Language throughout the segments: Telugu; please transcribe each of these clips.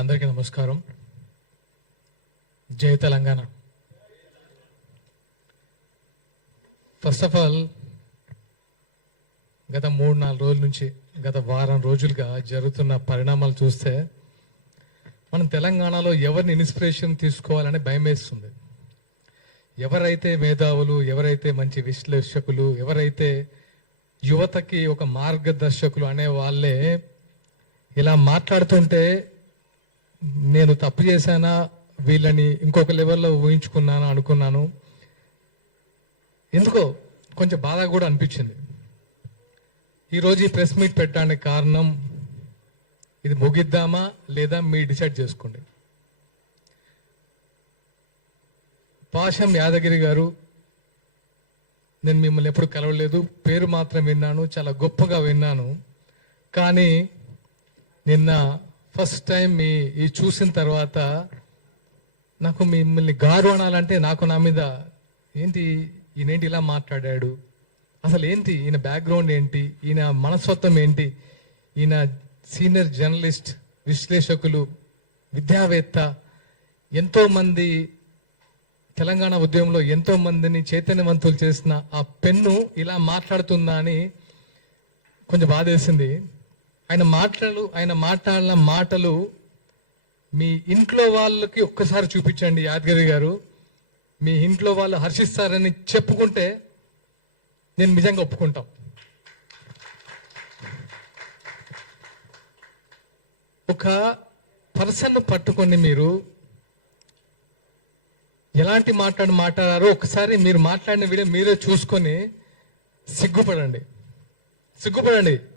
అందరికీ నమస్కారం. జై తెలంగాణ. ఫస్ట్ ఆఫ్ ఆల్ గత 3-4 రోజుల నుంచి గత వారం రోజులుగా జరుగుతున్న పరిణామాలు చూస్తే మనం తెలంగాణలో ఎవరిని ఇన్స్పిరేషన్ తీసుకోవాలని భయం వేస్తుంది. ఎవరైతే మేధావులు, ఎవరైతే మంచి విశ్లేషకులు, ఎవరైతే యువతకి ఒక మార్గదర్శకులు అనే వాళ్ళే ఇలా మాట్లాడుతుంటే నేను తప్పు చేశానా, వీళ్ళని ఇంకొక లెవెల్లో ఊహించుకున్నాను అనుకున్నాను. ఎందుకో కొంచెం బాధ కూడా అనిపించింది. ఈరోజు ఈ ప్రెస్ మీట్ పెట్టడానికి కారణం, ఇది ముగిద్దామా లేదా మీరు డిసైడ్ చేసుకోండి. పాషం యాదగిరి గారు, నేను మిమ్మల్ని ఎప్పుడు కలవలేదు, పేరు మాత్రం విన్నాను, చాలా గొప్పగా విన్నాను. కానీ నిన్న ఫస్ట్ టైం ఈ చూసిన తర్వాత నాకు మిమ్మల్ని గారు అనాలంటే నాకు నా మీద ఏంటి, ఈయనేంటి ఇలా మాట్లాడాడు, అసలు ఏంటి ఈయన బ్యాక్గ్రౌండ్ ఏంటి, ఈయన మనస్తత్వం ఏంటి, ఈయన సీనియర్ జర్నలిస్ట్, విశ్లేషకులు, విద్యావేత్త, ఎంతోమంది తెలంగాణ ఉద్యమంలో ఎంతో మందిని చైతన్యవంతులు చేసిన ఆ పెన్ను ఇలా మాట్లాడుతుందా అని కొంచెం బాధేసింది. ఆయన మాట్లాడిన మాటలు మీ ఇంట్లో వాళ్ళకి ఒక్కసారి చూపించండి యాదగిరి గారు. మీ ఇంట్లో వాళ్ళు హర్షిస్తారని చెప్పుకుంటే నేను నిజంగా ఒప్పుకుంటాం. ఒక పర్సన్ పట్టుకొని మీరు ఎలాంటి మాట్లాడారో ఒకసారి మీరు మాట్లాడిన వీడియో మీరే చూసుకొని సిగ్గుపడండి.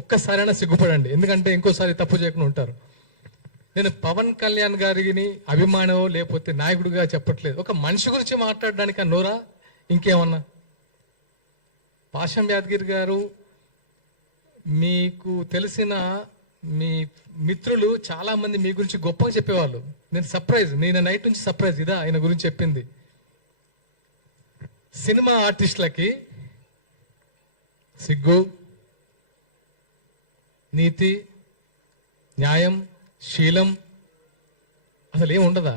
ఒక్కసారైనా సిగ్గుపడండి. ఎందుకంటే ఇంకోసారి తప్పు చేయకుండా ఉంటారు. నేను పవన్ కళ్యాణ్ గారిని అభిమానమో లేకపోతే నాయకుడిగా చెప్పట్లేదు. ఒక మనిషి గురించి మాట్లాడడానికి అన్నోరా ఇంకేమన్నా. పాషం యాదగిరి గారు, మీకు తెలిసిన మీ మిత్రులు చాలా మంది మీ గురించి గొప్పగా చెప్పేవాళ్ళు. నేను నైట్ నుంచి సర్ప్రైజ్ ఇదా ఆయన గురించి చెప్పింది. సినిమా ఆర్టిస్టులకి సిగ్గు, నీతి, న్యాయం, శీలం అసలు ఏం ఉండదా?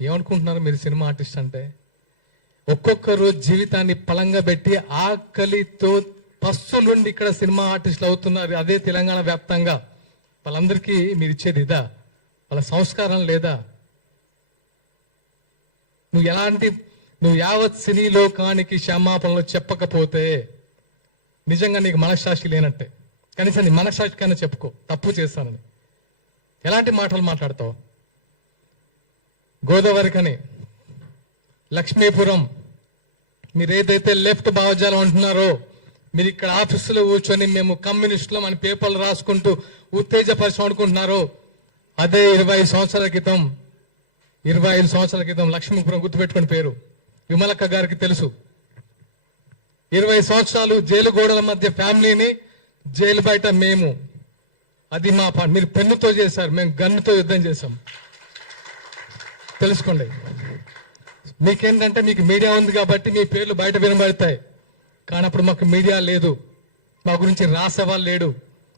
ఏమనుకుంటున్నారు మీరు సినిమా ఆర్టిస్ట్ అంటే? ఒక్కొక్కరు జీవితాన్ని పలంగా పెట్టి ఆకలితో పస్తులుండి ఇక్కడ సినిమా ఆర్టిస్టులు అవుతున్నారు. అదే తెలంగాణ వ్యాప్తంగా. వాళ్ళందరికీ మీరు ఇచ్చేది ఇదా? వాళ్ళ సంస్కారం లేదా? నువ్వు యావత్ సినీ లోకానికి క్షమాపణలు చెప్పకపోతే నిజంగా నీకు మనశ్శాస్త్రి లేనట్టే. కనీసం నీ మనశ్శాస్త్రికైనా చెప్పుకో తప్పు చేస్తానని. ఎలాంటి మాటలు మాట్లాడతావు? గోదావరికని, లక్ష్మీపురం, మీరు ఏదైతే లెఫ్ట్ భావజాలం అంటున్నారో, మీరు ఇక్కడ ఆఫీసులో కూర్చొని మేము కమ్యూనిస్టులం అని పేపర్లు రాసుకుంటూ ఉత్తేజపరిచయం అనుకుంటున్నారో, అదే 25 సంవత్సరాల క్రితం లక్ష్మీపురం గుర్తుపెట్టుకుని పేరు విమలక్క గారికి తెలుసు. 20 సంవత్సరాలు జైలు గోడల మధ్య ఫ్యామిలీని, జైలు బయట మేము. అది మా మీరు పెన్నుతో చేశారు, మేము గన్నుతో యుద్ధం చేశాం. తెలుసుకోండి. మీకేంటంటే మీకు మీడియా ఉంది కాబట్టి మీ పేర్లు బయట వినబడతాయి. కానీ అప్పుడు మాకు మీడియా లేదు, మా గురించి రాసేవాళ్ళు లేడు,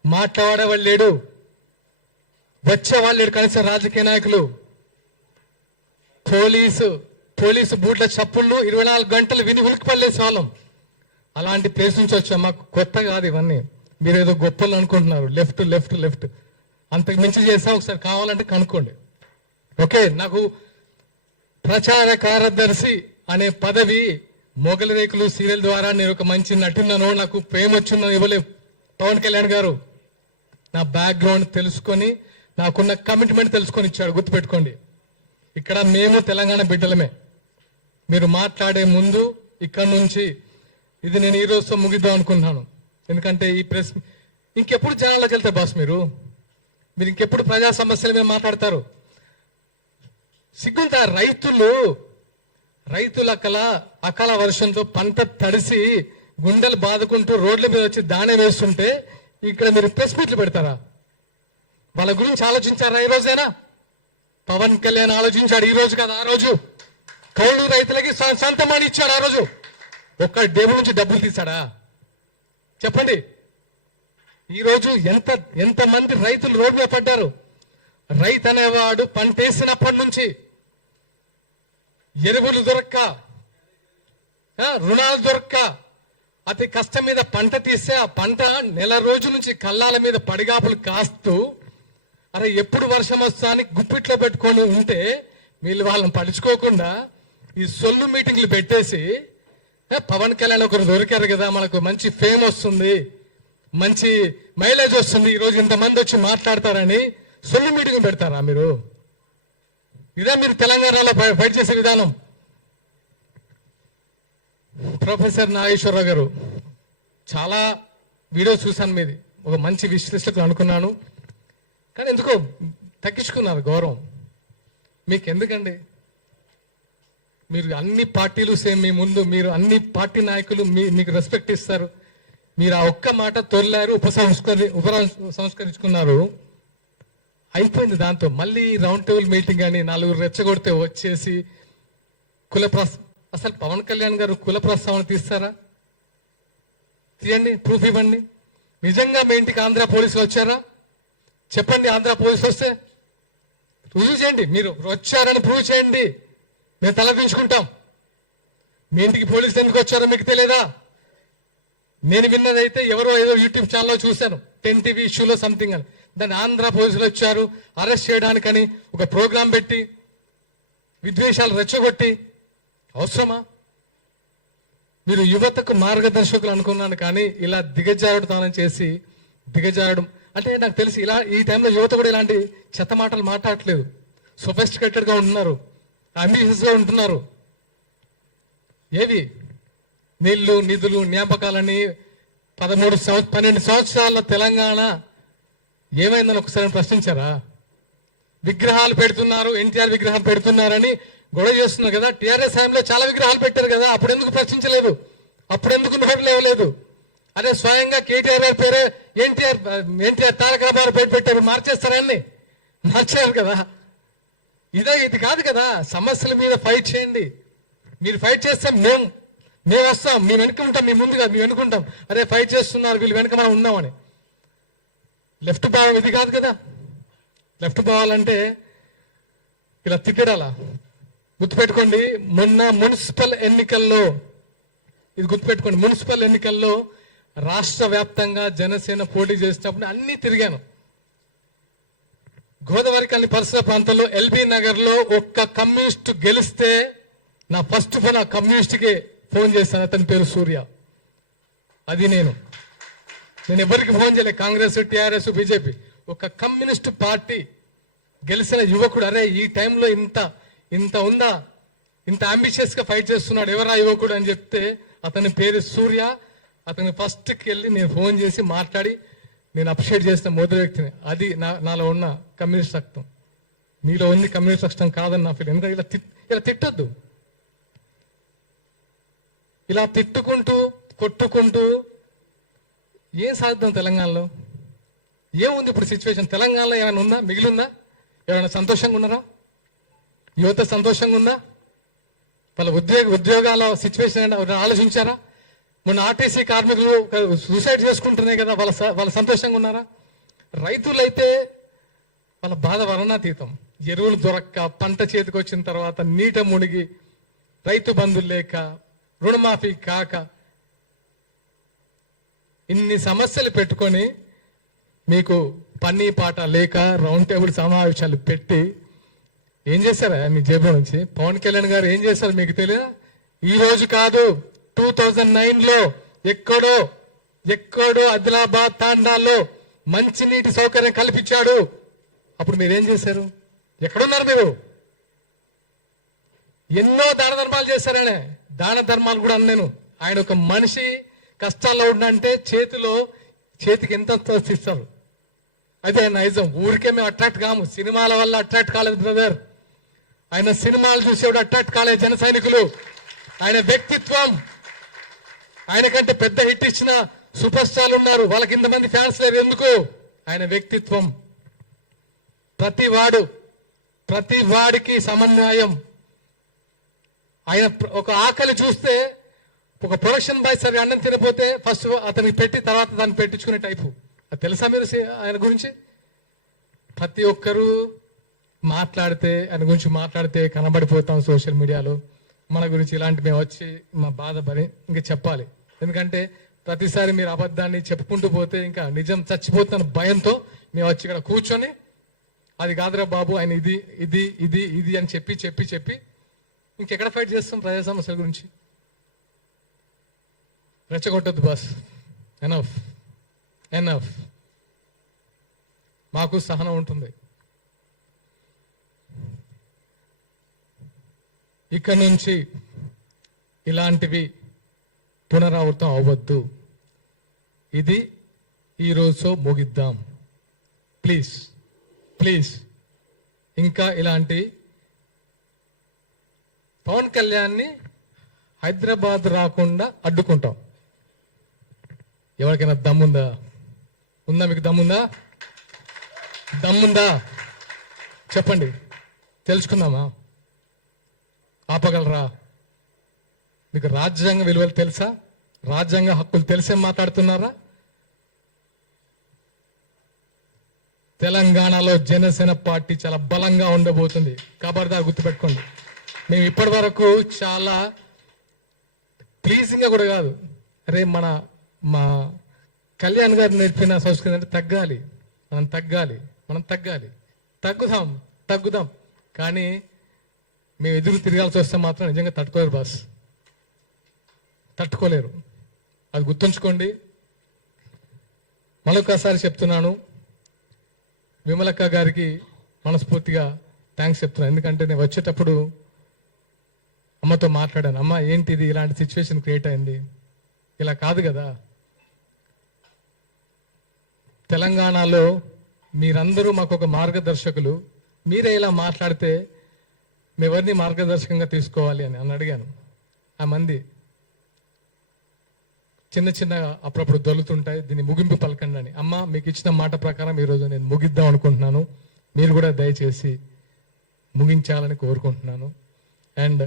మాట్లాడేవాళ్ళు లేడు, వచ్చేవాళ్ళు లేడు. కనీసం రాజకీయ నాయకులు, పోలీసు బూట్ల చప్పుళ్ళు 24 గంటలు విని ఉలికిపడలేసే వాళ్ళం. అలాంటి ప్లేస్ నుంచి వచ్చాం. మాకు కొత్త కాదు ఇవన్నీ. మీరేదో గొప్పలు అనుకుంటున్నారు. లెఫ్ట్ అంతకు మించి చేసా. ఒకసారి కావాలంటే కనుక్కోండి. ఓకే, నాకు ప్రచార కార్యదర్శి అనే పదవి మొగలి రేకులు సీరియల్ ద్వారా నేను ఒక మంచి నటున్నాను, నాకు ప్రేమ వచ్చిందో ఇవ్వలేదు పవన్ కళ్యాణ్ గారు. నా బ్యాక్గ్రౌండ్ తెలుసుకొని, నాకున్న కమిట్మెంట్ తెలుసుకొని ఇచ్చాడు. గుర్తుపెట్టుకోండి. ఇక్కడ మేము తెలంగాణ బిడ్డలమే. మీరు మాట్లాడే ముందు ఇక్కడ నుంచి ఇది నేను ఈ రోజుతో ముగిద్దాం అనుకుంటున్నాను. ఎందుకంటే ఈ ప్రెస్ ఇంకెప్పుడు జనాల్లోకి వెళ్తారు బాస్? మీరు ఇంకెప్పుడు ప్రజా సమస్యల మీద మాట్లాడతారు? సిగ్గుంటా. రైతుల అకాల వర్షంతో పంట తడిసి గుండెలు బాదుకుంటూ రోడ్ల మీద వచ్చి దాణే వేస్తుంటే ఇక్కడ మీరు ప్రెస్ మీట్లు పెడతారా? వాళ్ళ గురించి ఆలోచించారా? ఈ రోజైనా పవన్ కళ్యాణ్ ఆలోచించాడు. ఈ రోజు కదా, ఆ రోజు కౌలు రైతులకి సొంతమని ఇచ్చాడు. ఆ రోజు ఒక్క డేబుల్ నుంచి డబ్బులు తీశాడా? చెప్పండి. ఈరోజు ఎంతమంది రైతులు రోడ్డు మీద పడ్డారు. రైతు అనేవాడు పంటేసినప్పటి నుంచి ఎరువులు దొరక్క, రుణాలు దొరక్క, అతి కష్టం మీద పంట తీస్తే ఆ పంట నెల రోజుల నుంచి కళ్ళాల మీద పడిగాపులు కాస్తూ అరే ఎప్పుడు వర్షం వస్తా అని గుప్పిట్లో పెట్టుకొని ఉంటే వీళ్ళు వాళ్ళని పడుచుకోకుండా ఈ సొల్లు మీటింగ్లు పెట్టేసి పవన్ కళ్యాణ్ ఒకరు దొరికారు కదా, మనకు మంచి ఫేమ్ వస్తుంది, మంచి మైలేజ్ వస్తుంది, ఈరోజు ఇంతమంది వచ్చి మాట్లాడతారని సొల్లు మీటింగ్ పెడతారా మీరు? ఇదే మీరు తెలంగాణలో ఫైట్ చేసే విధానం. ప్రొఫెసర్ నాగేశ్వరరావు గారు చాలా వీడియోస్ చూశాను మీది, ఒక మంచి విశ్లేషకులు అనుకున్నాను, కానీ ఎందుకో తగ్గించుకున్నారు గౌరవం. మీకు ఎందుకండి? మీరు అన్ని పార్టీలు సేమ్ మీ ముందు, మీరు అన్ని పార్టీ నాయకులు మీకు రెస్పెక్ట్ ఇస్తారు. మీరు ఆ ఒక్క మాట తొలిలారు, ఉప సంస్కరించుకున్నారు, అయిపోయింది. దాంతో మళ్ళీ రౌండ్ టేబుల్ మీటింగ్ అని నలుగురు రెచ్చగొడితే వచ్చేసి అసలు పవన్ కళ్యాణ్ గారు కుల ప్రస్తావన తీస్తారా? తీయండి, ప్రూఫ్ ఇవ్వండి. నిజంగా మీ ఇంటికి ఆంధ్ర పోలీసులు వచ్చారా? చెప్పండి. ఆంధ్ర పోలీసులు వస్తే రుజువు చేయండి. మీరు వచ్చారని ప్రూవ్ చేయండి, మేము తలదించుకుంటాం. మీ ఇంటికి పోలీసులు ఎందుకు వచ్చారో మీకు తెలియదా? నేను విన్నదైతే ఎవరో ఏదో యూట్యూబ్ ఛానల్లో చూశాను, 10 TV ఇష్యూలో సంథింగ్ అని. దాన్ని ఆంధ్ర పోలీసులు వచ్చారు అరెస్ట్ చేయడానికని ఒక ప్రోగ్రాం పెట్టి విద్వేషాలు రెచ్చగొట్టి అవసరమా? మీరు యువతకు మార్గదర్శకులు అనుకున్నాను, కానీ ఇలా దిగజారుడుతనం చేసి దిగజారడం అంటే నాకు తెలిసి ఇలా ఈ టైంలో యువత కూడా ఇలాంటి చెత్త మాటలు మాట్లాడట్లేదు. సొఫిస్టికేటెడ్ గా ఉంటున్నారు, అంబిషియస్ గా ఉంటున్నారు. ఏవి నీళ్లు, నిధులు, జ్ఞాపకాలని 12 సంవత్సరాల తెలంగాణ ఏమైందని ఒకసారి ప్రశ్నించారా? విగ్రహాలు పెడుతున్నారు, ఎన్టీఆర్ విగ్రహం పెడుతున్నారని గొడవ చేస్తున్నారు కదా. టీఆర్ఎస్ హయాంలో చాలా విగ్రహాలు పెట్టారు కదా, అప్పుడు ఎందుకు ప్రశ్నించలేదు? అప్పుడు ఎందుకు నోరు లేవలేదు? అదే స్వయంగా కేటీఆర్ గారి పేరే ఎన్టీఆర్ తారక రామారావు పేరు పెట్టారు, మార్చేస్తారని మార్చారు కదా. ఇది కాదు కదా. సమస్యల మీద ఫైట్ చేయండి. మీరు ఫైట్ చేస్తే మేము వస్తాం, మేము వెనుక ఉంటాం, మీ ముందు కాదు, మేము వెనుకుంటాం. అరే ఫైట్ చేస్తున్నారు వీళ్ళు, వెనుక మనం ఉన్నామని. లెఫ్ట్ భావం ఇది కాదు కదా. లెఫ్ట్ భావాలంటే ఇలా తిట్టడాలా? గుర్తుపెట్టుకోండి, మొన్న మున్సిపల్ ఎన్నికల్లో, ఇది గుర్తుపెట్టుకోండి, మున్సిపల్ ఎన్నికల్లో రాష్ట్ర వ్యాప్తంగా జనసేన పోటీ చేసినప్పుడు అన్ని తిరిగాను. గోదావరి కని పరిసర ప్రాంతంలో ఎల్బీ నగర్ లో ఒక్క కమ్యూనిస్ట్ గెలిస్తే నా ఫస్ట్ ఫోన్ ఆ కమ్యూనిస్ట్కి ఫోన్ చేశాను. అతని పేరు సూర్య. అది నేను ఎవరికి ఫోన్ చేయలేదు, కాంగ్రెస్, టిఆర్ఎస్, బీజేపీ. ఒక కమ్యూనిస్ట్ పార్టీ గెలిచిన యువకుడు, అరే ఈ టైంలో ఇంత ఉందా, ఇంత అంబిషియస్ గా ఫైట్ చేస్తున్నాడు, ఎవరా యువకుడు అని చెప్తే అతని పేరు సూర్య. అతని ఫస్ట్కి వెళ్ళి నేను ఫోన్ చేసి మాట్లాడి నేను అప్రిషియేట్ చేసిన మొదటి వ్యక్తిని. అది నాలో ఉన్న కమ్యూనిస్ట్ రక్తం. మీలో ఉంది కమ్యూనిస్ట్ రక్తం కాదని నా ఫీల్. ఎందుకంటే ఇలా తిట్టొద్దు. ఇలా తిట్టుకుంటూ కొట్టుకుంటూ ఏం సాధిద్దాం? తెలంగాణలో ఏముంది ఇప్పుడు సిచ్యువేషన్? తెలంగాణలో ఏమైనా ఉందా? మిగిలిందా? ఎవరైనా సంతోషంగా ఉన్నారా? యువత సంతోషంగా ఉందా? వాళ్ళ ఉద్యోగాల సిచ్యువేషన్ ఆలోచించారా? మొన్న ఆర్టీసీ కార్మికులు సూసైడ్ చేసుకుంటున్నాయి కదా, వాళ్ళ సంతోషంగా ఉన్నారా? రైతులైతే వాళ్ళ బాధ వర్ణాతీతం. ఎరువులు దొరక్క, పంట చేతికి వచ్చిన తర్వాత నీట మునిగి, రైతు బంధులు లేక, రుణమాఫీ కాక, ఇన్ని సమస్యలు పెట్టుకొని మీకు పని పాట లేక రౌండ్ టేబుల్ సమావేశాలు పెట్టి ఏం చేశారా మీ జేబులో నుంచి? పవన్ కళ్యాణ్ గారు ఏం చేశారు మీకు తెలియదా? ఈ రోజు కాదు, 2009లో ఎక్కడో ఆదిలాబాద్ తాండాల్లో మంచినీటి సౌకర్యం కల్పించాడు. అప్పుడు మీరేం చేశారు? ఎక్కడున్నారు మీరు? ఎన్నో దాన ధర్మాలు చేశారు ఆయన. దాన ధర్మాలు కూడా అన్నాను. ఆయన ఒక మనిషి కష్టాల్లో ఉండంటే చేతికి ఎంత ఇస్తారు, అదే నైజం. ఊరికే మేము అట్రాక్ట్ కాము, సినిమాల వల్ల అట్రాక్ట్ కాలేదు బ్రదర్. ఆయన సినిమాలు చూసేవాడు అట్రాక్ట్ కాలేదు జన సైనికులు. ఆయన వ్యక్తిత్వం, ఆయనకంటే పెద్ద హిట్ ఇచ్చిన సూపర్ స్టార్లు ఉన్నారు, వాళ్ళకి ఇంతమంది ఫ్యాన్స్ లేరు. ఎందుకు? ఆయన వ్యక్తిత్వం. ప్రతి వాడికి సమన్వయం. ఆయన ఒక ఆకలి చూస్తే, ఒక ప్రొడక్షన్ బాయ్ సరే అన్నం తినపోతే ఫస్ట్ అతనికి పెట్టి తర్వాత దాన్ని పెట్టించుకునే టైపు. అది తెలుసా మీరు ఆయన గురించి? ప్రతి ఒక్కరూ మాట్లాడితే ఆయన గురించి మాట్లాడితే కనబడిపోతాం సోషల్ మీడియాలో. మన గురించి ఇలాంటి మేము వచ్చి మా బాధ పని ఇంకా చెప్పాలి. ఎందుకంటే ప్రతిసారి మీరు అబద్ధాన్ని చెప్పుకుంటూ పోతే ఇంకా నిజం చచ్చిపోతున్న భయంతో మేము వచ్చి ఇక్కడ కూర్చొని అది కాదురా బాబు ఆయన ఇది ఇది ఇది ఇది అని చెప్పి చెప్పి చెప్పి ఇంకెక్కడ ఫైట్ చేస్తాం ప్రజా సమస్యల గురించి. రెచ్చగొట్టద్దు బాస్. Enough enough. మాకు సహనం ఉంటుంది. ఇక్కడ నుంచి ఇలాంటివి పునరావృతం అవ్వద్దు. ఇది ఈరోజు ముగిద్దాం ప్లీజ్ ప్లీజ్. ఇంకా ఇలాంటి పవన్ కళ్యాణ్ని హైదరాబాద్ రాకుండా అడ్డుకుంటాం. ఎవరికైనా దమ్ముందా? ఉందా? మీకు దమ్ముందా? దమ్ముందా చెప్పండి, తెలుసుకుందామా? ఆపగలరా? మీకు రాజ్యాంగ విలువలు తెలుసా? రాజ్యాంగ హక్కులు తెలిసే మాట్లాడుతున్నారా? తెలంగాణలో జనసేన పార్టీ చాలా బలంగా ఉండబోతుంది. ఖబర్దార్ గుర్తుపెట్టుకోండి. మేము ఇప్పటి వరకు చాలా ప్లీజింగ్గా కూడా కాదు, అరే మా కళ్యాణ్ గారు నేర్పిన సంస్కృతి అంటే తగ్గాలి, మనం తగ్గాలి, తగ్గుదాం. కానీ మేము ఎదురు తిరగాల్సి వస్తే మాత్రం నిజంగా తట్టుకోలేరు బాస్, తట్టుకోలేరు. అది గుర్తుంచుకోండి. మరొకసారి చెప్తున్నాను, విమలక్క గారికి మనస్ఫూర్తిగా థ్యాంక్స్ చెప్తున్నాను. ఎందుకంటే నేను వచ్చేటప్పుడు అమ్మతో మాట్లాడాను. అమ్మ ఏంటిది ఇలాంటి సిచ్యువేషన్ క్రియేట్ అయింది, ఇలా కాదు కదా. తెలంగాణలో మీరందరూ మాకు ఒక మార్గదర్శకులు, మీరే ఇలా మాట్లాడితే మేమెవరిని మార్గదర్శకంగా తీసుకోవాలి అని అడిగాను. ఆ మంది చిన్న అప్పుడప్పుడు దొరుకుతుంటాయి, దీన్ని ముగింపు పలకండి అని. అమ్మ మీకు ఇచ్చిన మాట ప్రకారం ఈరోజు నేను ముగిద్దాం అనుకుంటున్నాను, మీరు కూడా దయచేసి ముగించాలని కోరుకుంటున్నాను. అండ్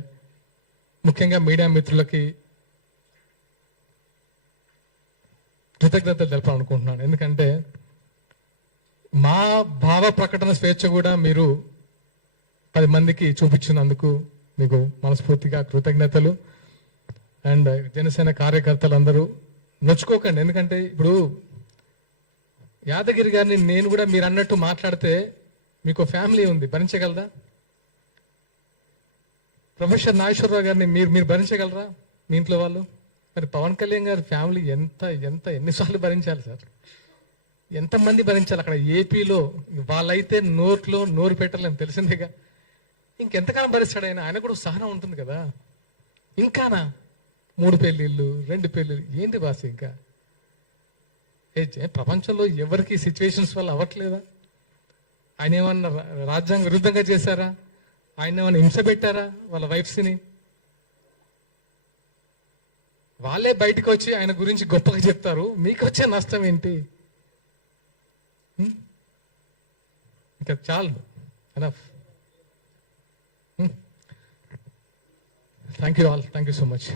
ముఖ్యంగా మీడియా మిత్రులకి కృతజ్ఞతలు తెలపాలనుకుంటున్నాను. ఎందుకంటే మా భావ ప్రకటన స్వేచ్ఛ కూడా మీరు 10 మందికి చూపించినందుకు మీకు మనస్ఫూర్తిగా కృతజ్ఞతలు. అండ్ జనసేన కార్యకర్తలందరూ నొచ్చుకోకండి. ఎందుకంటే ఇప్పుడు యాదగిరి గారిని నేను కూడా మీరు అన్నట్టు మాట్లాడితే మీకు ఫ్యామిలీ ఉంది, భరించగలరా? ప్రొఫెసర్ నాగేశ్వరరావు గారిని మీరు భరించగలరా మీ ఇంట్లో వాళ్ళు? మరి పవన్ కళ్యాణ్ గారి ఫ్యామిలీ ఎన్నిసార్లు భరించాలి సార్? ఎంతమంది భరించాలి? అక్కడ ఏపీలో వాళ్ళైతే నోరు పెట్టాలని తెలిసిందేగా. ఇంకెంతకాలం భరిస్తాడు ఆయన కూడా సహనం ఉంటుంది కదా. ఇంకానా 3 పెళ్ళిళ్ళు 2 పెళ్ళిళ్ళు ఏంటి బాస్? ఇంకా ప్రపంచంలో ఎవరికి సిచ్యువేషన్స్ వల్ల అవ్వట్లేదా? ఆయన ఏమన్నా రాజ్యాంగ విరుద్ధంగా చేశారా? ఆయన ఏమన్నా హింస పెట్టారా వాళ్ళ వైఫ్స్ని? వాళ్ళే బయటకు వచ్చి ఆయన గురించి గొప్పగా చెప్తారు, మీకు వచ్చే నష్టం ఏంటి? ఇంకా చాలు, enough. Thank you all, thank you so much.